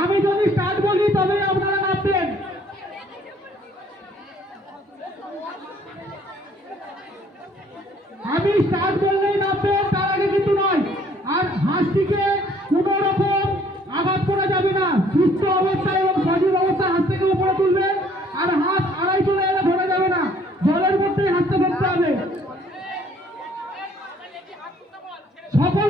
আমি যদি স্টার্ট বলি, তবে আপনারা নামবেন আমি স্টার্ট বললেই নামবেন তার আগে কিন্তু নয়। আর হাঁসটিকে